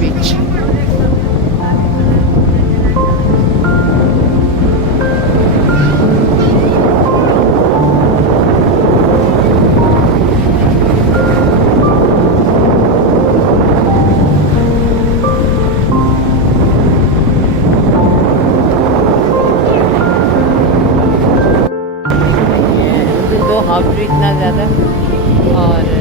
beach. दो half भी इतना ज़्यादा और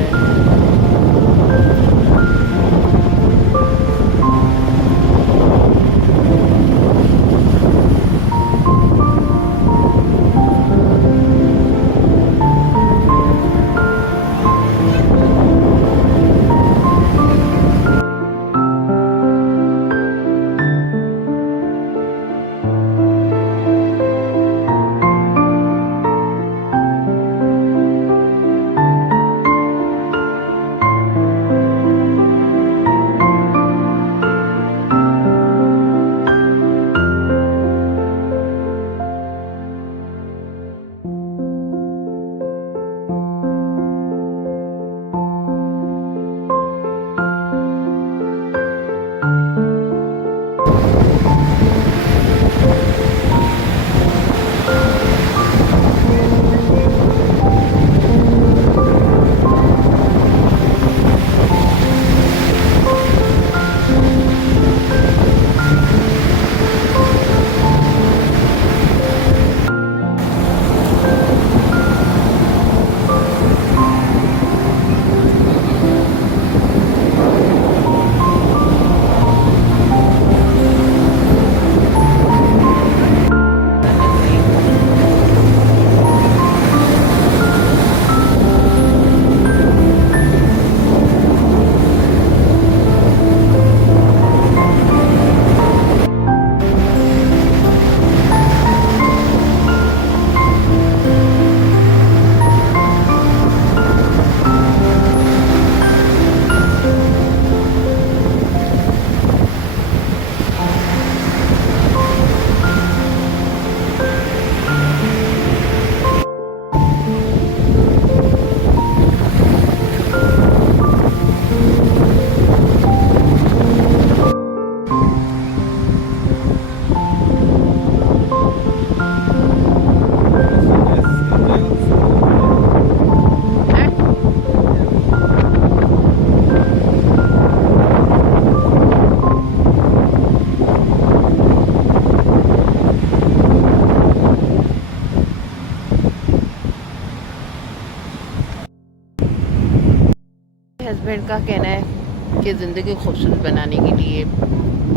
हस्बैंड का कहना है कि ज़िंदगी खूबसूरत बनाने के लिए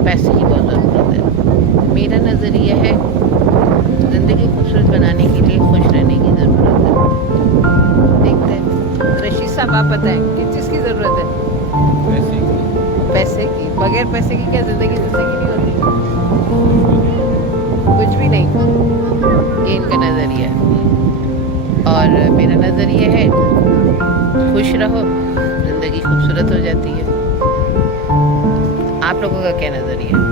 पैसे की बहुत ज़रूरत है। मेरा नज़रिया है ज़िंदगी खूबसूरत बनाने के लिए खुश रहने की ज़रूरत है। देखते हैं रशीद साहब, आप बताएं किस चीज़ की ज़रूरत है? पैसे की। बगैर पैसे की क्या ज़िंदगी नहीं होती? कुछ भी नहीं। ये इनका नज़रिया है और मेरा नज़रिया है खुश रहो, ज़िंदगी खूबसूरत हो जाती है। आप लोगों का क्या नज़रिया है?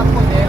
आपको